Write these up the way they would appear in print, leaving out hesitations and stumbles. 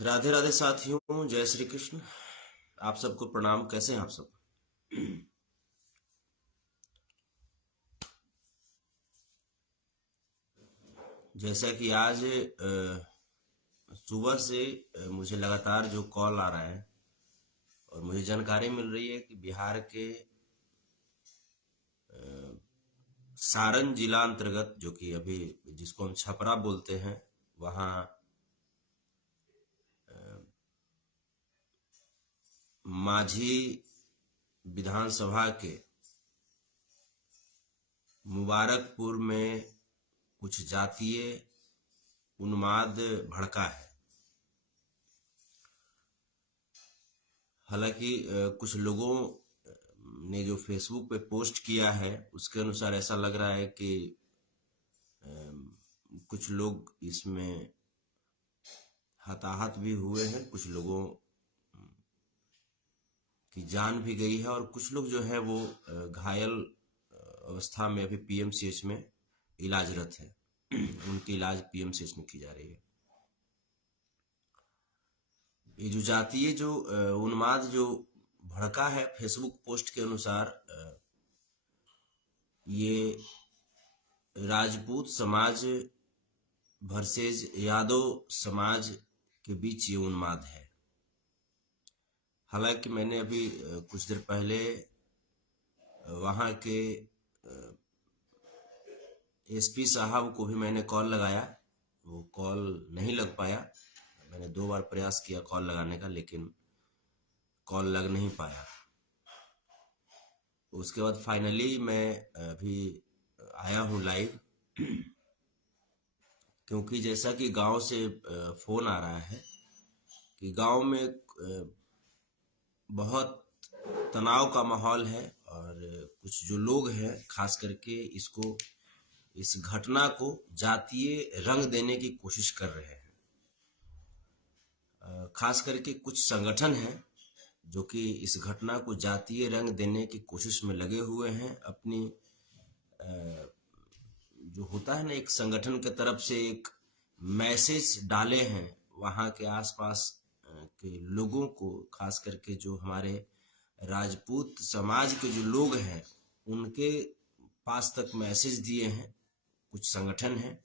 राधे राधे साथियों, जय श्री कृष्ण। आप सबको प्रणाम। कैसे हैं आप सब? जैसा कि आज सुबह से मुझे लगातार जो कॉल आ रहा है और मुझे जानकारी मिल रही है कि बिहार के सारण जिला अंतर्गत, जो कि अभी जिसको हम छपरा बोलते हैं, वहाँ माझी विधानसभा के मुबारकपुर में कुछ जातीय उन्माद भड़का है। हालांकि कुछ लोगों ने जो फेसबुक पे पोस्ट किया है उसके अनुसार ऐसा लग रहा है कि कुछ लोग इसमें हताहत भी हुए हैं, कुछ लोगों की जान भी गई है और कुछ लोग जो है वो घायल अवस्था में अभी पीएमसीएच में इलाजरत है। उनकी इलाज पीएमसीएच में की जा रही है। ये जो जातीय जो उन्माद जो भड़का है फेसबुक पोस्ट के अनुसार, ये राजपूत समाज वर्सेज यादव समाज के बीच ये उन्माद है। हालांकि मैंने अभी कुछ देर पहले वहाँ के एसपी साहब को भी मैंने कॉल लगाया, वो कॉल नहीं लग पाया। मैंने 2 बार प्रयास किया कॉल लगाने का, लेकिन कॉल लग नहीं पाया। उसके बाद फाइनली मैं अभी आया हूँ लाइव, क्योंकि जैसा कि गांव से फोन आ रहा है कि गांव में बहुत तनाव का माहौल है और कुछ जो लोग हैं खास करके इस घटना को जातीय रंग देने की कोशिश कर रहे हैं। खास करके कुछ संगठन हैं जो कि इस घटना को जातीय रंग देने की कोशिश में लगे हुए हैं। अपनी जो होता है ना, एक संगठन की तरफ से एक मैसेज डाले हैं वहाँ के आसपास के लोगों को, खास करके जो हमारे राजपूत समाज के जो लोग हैं उनके पास तक मैसेज दिए हैं कुछ संगठन हैं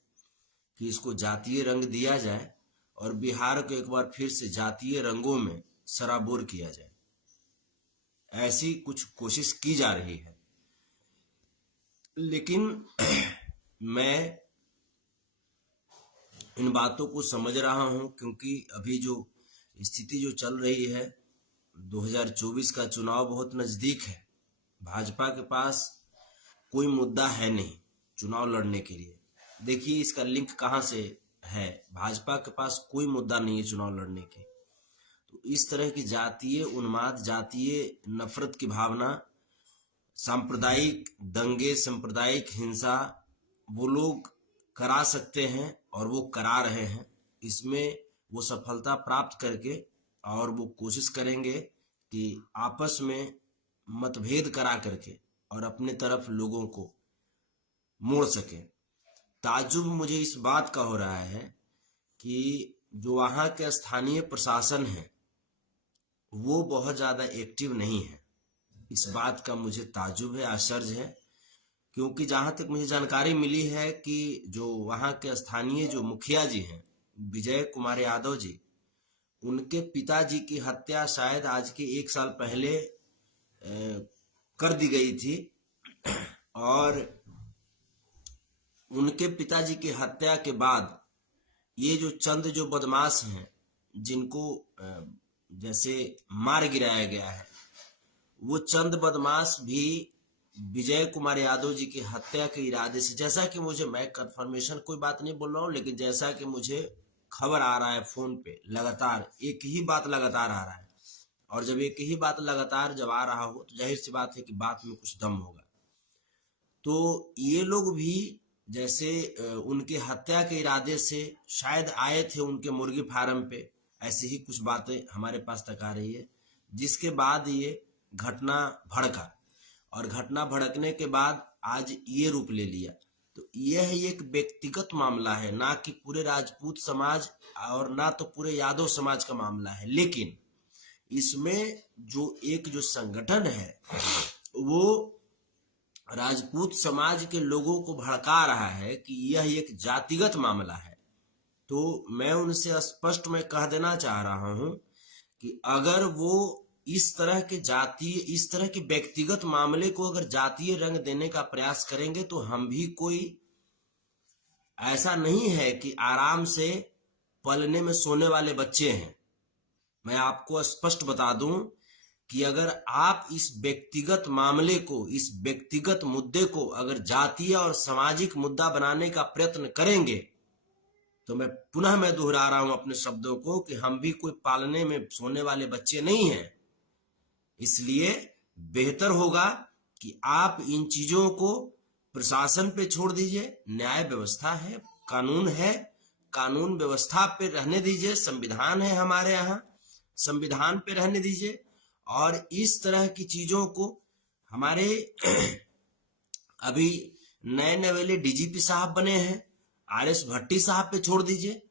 कि इसको जातीय रंग दिया जाए और बिहार को एक बार फिर से जातीय रंगों में सराबोर किया जाए। ऐसी कुछ कोशिश की जा रही है, लेकिन मैं इन बातों को समझ रहा हूं क्योंकि अभी जो स्थिति जो चल रही है, 2024 का चुनाव बहुत नजदीक है। भाजपा के पास कोई मुद्दा है नहीं चुनाव लड़ने के लिए। देखिए इसका लिंक कहां से है। भाजपा के पास कोई मुद्दा नहीं है चुनाव लड़ने के। तो इस तरह की जातीय उन्माद, जातीय नफरत की भावना, सांप्रदायिक दंगे, सांप्रदायिक हिंसा वो लोग करा सकते हैं और वो करा रहे हैं। इसमें वो सफलता प्राप्त करके और वो कोशिश करेंगे कि आपस में मतभेद करा करके और अपने तरफ लोगों को मोड़ सके। ताज्जुब मुझे इस बात का हो रहा है कि जो वहाँ के स्थानीय प्रशासन है वो बहुत ज़्यादा एक्टिव नहीं है। इस बात का मुझे ताज्जुब है, आश्चर्य है, क्योंकि जहाँ तक मुझे जानकारी मिली है कि जो वहाँ के स्थानीय जो मुखिया जी हैं, विजय कुमार यादव जी, उनके पिताजी की हत्या शायद आज के 1 साल पहले कर दी गई थी और उनके पिताजी की हत्या के बाद ये जो चंद जो बदमाश हैं जिनको जैसे मार गिराया गया है, वो चंद बदमाश भी विजय कुमार यादव जी की हत्या के इरादे से, जैसा कि मुझे, मैं कंफर्मेशन कोई बात नहीं बोल रहा हूँ, लेकिन जैसा कि मुझे खबर आ रहा है फोन पे, लगातार एक ही बात लगातार आ रहा है। और जब एक ही बात लगातार जब आ रहा हो तो जाहिर सी बात है कि बात में कुछ दम होगा। तो ये लोग भी जैसे उनके हत्या के इरादे से शायद आए थे उनके मुर्गी फार्म पे, ऐसी ही कुछ बातें हमारे पास तक आ रही है, जिसके बाद ये घटना भड़का और घटना भड़कने के बाद आज ये रूप ले लिया। तो यह एक व्यक्तिगत मामला है, ना कि पूरे राजपूत समाज और ना तो पूरे यादव समाज का मामला है। लेकिन इसमें जो संगठन है वो राजपूत समाज के लोगों को भड़का रहा है कि यह एक जातिगत मामला है। तो मैं उनसे स्पष्ट में कह देना चाह रहा हूं कि अगर वो इस तरह के व्यक्तिगत मामले को अगर जातीय रंग देने का प्रयास करेंगे तो हम भी कोई ऐसा नहीं है कि आराम से पलने में सोने वाले बच्चे हैं। मैं आपको स्पष्ट बता दूं कि अगर आप इस व्यक्तिगत मामले को, इस व्यक्तिगत मुद्दे को अगर जातीय और सामाजिक मुद्दा बनाने का प्रयत्न करेंगे तो मैं दोहरा रहा हूं अपने शब्दों को कि हम भी कोई पालने में सोने वाले बच्चे नहीं हैं। इसलिए बेहतर होगा कि आप इन चीजों को प्रशासन पे छोड़ दीजिए। न्याय व्यवस्था है, कानून है, कानून व्यवस्था पे रहने दीजिए। संविधान है हमारे यहाँ, संविधान पे रहने दीजिए। और इस तरह की चीजों को हमारे अभी नए नवेले डीजीपी साहब बने हैं, आरएस भट्टी साहब पे छोड़ दीजिए।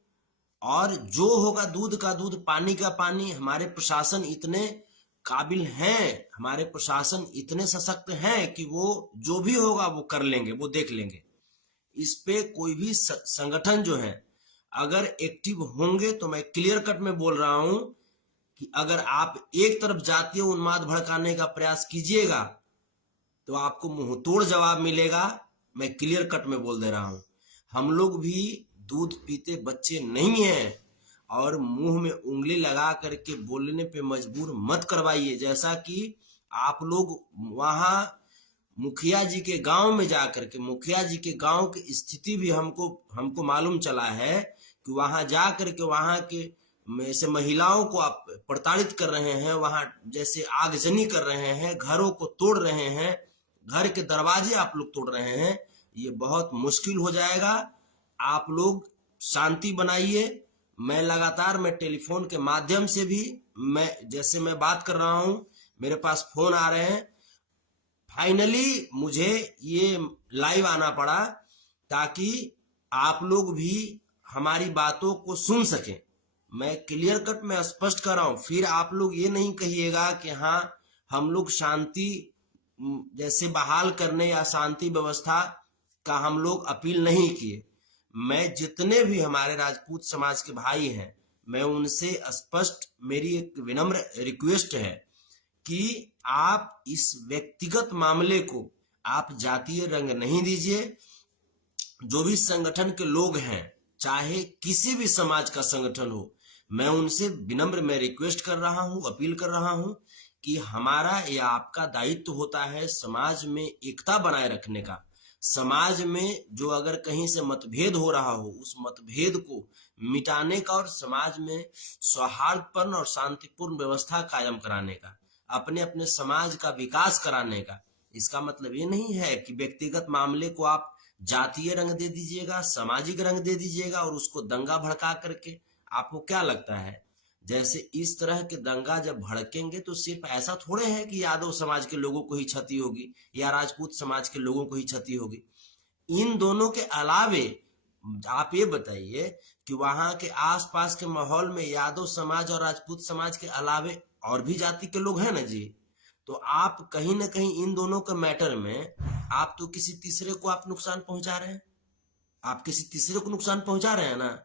और जो होगा दूध का दूध पानी का पानी। हमारे प्रशासन इतने काबिल हैं, हमारे प्रशासन इतने सशक्त हैं कि वो जो भी होगा वो कर लेंगे, वो देख लेंगे। इस पे कोई भी संगठन जो है अगर एक्टिव होंगे तो मैं क्लियर कट में बोल रहा हूं कि अगर आप एक तरफ जातीय उन्माद भड़काने का प्रयास कीजिएगा तो आपको मुंह तोड़ जवाब मिलेगा। मैं क्लियर कट में बोल दे रहा हूं, हम लोग भी दूध पीते बच्चे नहीं हैं और मुंह में उंगली लगा करके बोलने पे मजबूर मत करवाइए। जैसा कि आप लोग वहां मुखिया जी के गांव में जाकर के, मुखिया जी के गांव की स्थिति भी हमको मालूम चला है कि वहां जाकर के वहां के ऐसे महिलाओं को आप प्रताड़ित कर रहे हैं, वहां जैसे आगजनी कर रहे हैं, घरों को तोड़ रहे हैं, घर के दरवाजे आप लोग तोड़ रहे हैं। ये बहुत मुश्किल हो जाएगा। आप लोग शांति बनाइए। मैं लगातार टेलीफोन के माध्यम से भी मैं बात कर रहा हूं, मेरे पास फोन आ रहे हैं। फाइनली मुझे ये लाइव आना पड़ा ताकि आप लोग भी हमारी बातों को सुन सकें। मैं क्लियर कट में स्पष्ट कर रहा हूं, फिर आप लोग ये नहीं कहिएगा कि हाँ हम लोग शांति जैसे बहाल करने या शांति व्यवस्था का हम लोग अपील नहीं किए। मैं जितने भी हमारे राजपूत समाज के भाई हैं, मैं उनसे स्पष्ट मेरी एक विनम्र रिक्वेस्ट है कि आप इस व्यक्तिगत मामले को आप जातीय रंग नहीं दीजिए। जो भी संगठन के लोग हैं, चाहे किसी भी समाज का संगठन हो, मैं उनसे विनम्र में रिक्वेस्ट कर रहा हूं, अपील कर रहा हूं कि हमारा या आपका दायित्व होता है समाज में एकता बनाए रखने का। समाज में जो अगर कहीं से मतभेद हो रहा हो उस मतभेद को मिटाने का और समाज में सौहार्दपूर्ण और शांतिपूर्ण व्यवस्था कायम कराने का, अपने अपने समाज का विकास कराने का। इसका मतलब ये नहीं है कि व्यक्तिगत मामले को आप जातीय रंग दे दीजिएगा, सामाजिक रंग दे दीजिएगा और उसको दंगा भड़का करके। आपको क्या लगता है जैसे इस तरह के दंगा जब भड़केंगे तो सिर्फ ऐसा थोड़े है कि यादव समाज के लोगों को ही क्षति होगी या राजपूत समाज के लोगों को ही क्षति होगी। इन दोनों के अलावे आप ये बताइए कि वहां के आसपास के माहौल में यादव समाज और राजपूत समाज के अलावे और भी जाति के लोग हैं ना जी। तो आप कहीं ना कहीं इन दोनों के मैटर में आप तो किसी तीसरे को आप नुकसान पहुंचा रहे हैं, आप किसी तीसरे को नुकसान पहुंचा रहे हैं ना।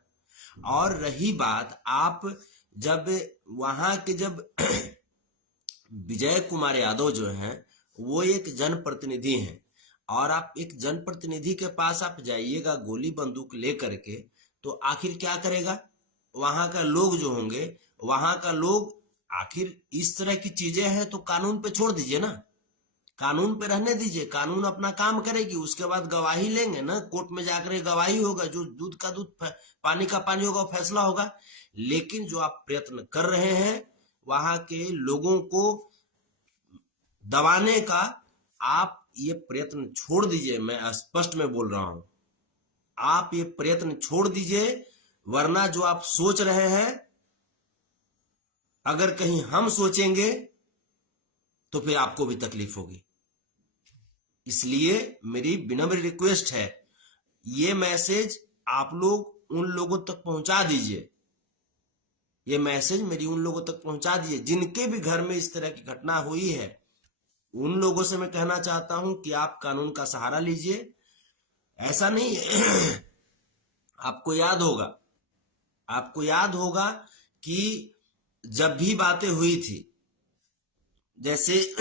और रही बात, आप जब वहां के विजय कुमार यादव जो हैं वो एक जनप्रतिनिधि हैं और आप एक जनप्रतिनिधि के पास आप जाइएगा गोली बंदूक लेकर के, तो आखिर क्या करेगा वहां का लोग जो होंगे, वहां का लोग आखिर इस तरह की चीजें हैं तो कानून पे छोड़ दीजिए ना, कानून पे रहने दीजिए, कानून अपना काम करेगी। उसके बाद गवाही लेंगे ना, कोर्ट में जाकर गवाही होगा, जो दूध का दूध पानी का पानी होगा वो फैसला होगा। लेकिन जो आप प्रयत्न कर रहे हैं वहां के लोगों को दबाने का, आप ये प्रयत्न छोड़ दीजिए। मैं स्पष्ट में बोल रहा हूं, आप ये प्रयत्न छोड़ दीजिए, वरना जो आप सोच रहे हैं अगर कहीं हम सोचेंगे तो फिर आपको भी तकलीफ होगी। इसलिए मेरी विनम्र रिक्वेस्ट है, ये मैसेज आप लोग उन लोगों तक पहुंचा दीजिए, ये मैसेज मेरी उन लोगों तक पहुंचा दीजिए जिनके भी घर में इस तरह की घटना हुई है। उन लोगों से मैं कहना चाहता हूं कि आप कानून का सहारा लीजिए। ऐसा नहीं आपको याद होगा कि जब भी बातें हुई थी, जैसे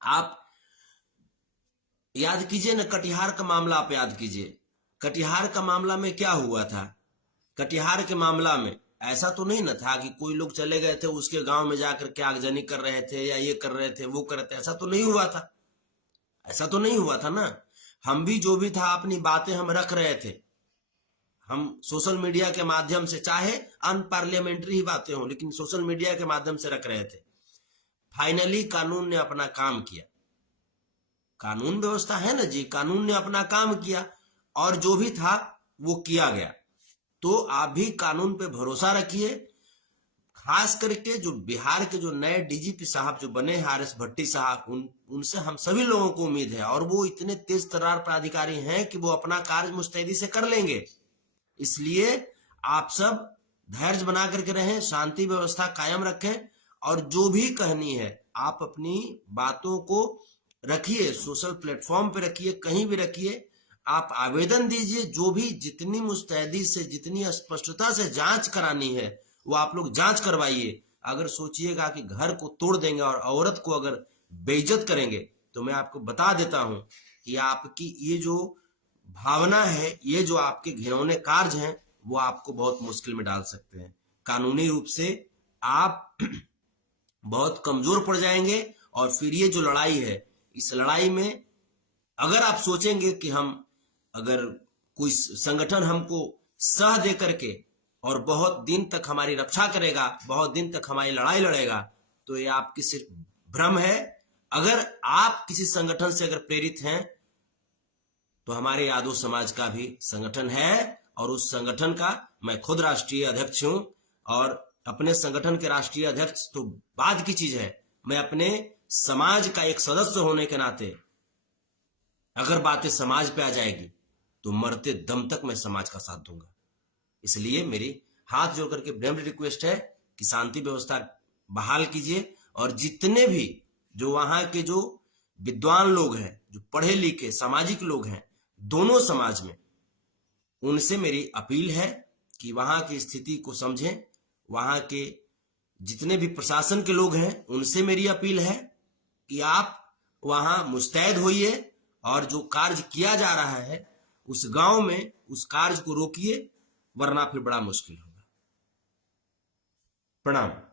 आप याद कीजिए ना, कटिहार का मामला आप याद कीजिए। कटिहार का मामला में क्या हुआ था? कटिहार के मामला में ऐसा तो नहीं ना था कि कोई लोग चले गए थे उसके गांव में जाकर के आगजनी कर रहे थे या ये कर रहे थे वो कर रहे थे, ऐसा तो नहीं हुआ था। ऐसा तो नहीं हुआ था ना। हम भी जो भी था अपनी बातें हम रख रहे थे, हम सोशल मीडिया के माध्यम से, चाहे अनपार्लियामेंट्री ही बातें हों, लेकिन सोशल मीडिया के माध्यम से रख रहे थे। फाइनली कानून ने अपना काम किया। कानून व्यवस्था है ना जी, कानून ने अपना काम किया और जो भी था वो किया गया। तो आप भी कानून पे भरोसा रखिए। खास करके जो बिहार के जो नए डीजीपी साहब जो बने हैं, आर एस भट्टी साहब, उनसे हम सभी लोगों को उम्मीद है, और वो इतने तेज तर्रार प्राधिकारी हैं कि वो अपना कार्य मुस्तैदी से कर लेंगे। इसलिए आप सब धैर्य बना करके रहें, शांति व्यवस्था कायम रखें, और जो भी कहनी है आप अपनी बातों को रखिए, सोशल प्लेटफॉर्म पे रखिए, कहीं भी रखिए, आप आवेदन दीजिए। जो भी जितनी मुस्तैदी से, जितनी स्पष्टता से जांच करानी है वो आप लोग जांच करवाइए। अगर सोचिएगा कि घर को तोड़ देंगे और औरत को अगर बेइज्जत करेंगे, तो मैं आपको बता देता हूं कि आपकी ये जो भावना है, ये जो आपके घिनौने कार्य हैं, वो आपको बहुत मुश्किल में डाल सकते हैं। कानूनी रूप से आप बहुत कमजोर पड़ जाएंगे, और फिर ये जो लड़ाई है, इस लड़ाई में अगर आप सोचेंगे कि हम, अगर कोई संगठन हमको सह दे करके और बहुत दिन तक हमारी रक्षा करेगा, बहुत दिन तक हमारी लड़ाई लड़ेगा, तो ये आपकी सिर्फ भ्रम है। अगर आप किसी संगठन से अगर प्रेरित हैं, तो हमारे यादव समाज का भी संगठन है, और उस संगठन का मैं खुद राष्ट्रीय अध्यक्ष हूं। और अपने संगठन के राष्ट्रीय अध्यक्ष तो बाद की चीज है, मैं अपने समाज का एक सदस्य होने के नाते अगर बातें समाज पे आ जाएगी तो मरते दम तक मैं समाज का साथ दूंगा। इसलिए मेरी हाथ जोड़ करके विनम्र रिक्वेस्ट है कि शांति व्यवस्था बहाल कीजिए, और जितने भी जो वहां के जो विद्वान लोग हैं, जो पढ़े लिखे सामाजिक लोग हैं दोनों समाज में, उनसे मेरी अपील है कि वहां की स्थिति को समझें। वहां के जितने भी प्रशासन के लोग हैं उनसे मेरी अपील है कि आप वहां मुस्तैद होइए, और जो कार्य किया जा रहा है उस गांव में उस कार्य को रोकिए, वरना फिर बड़ा मुश्किल होगा। प्रणाम।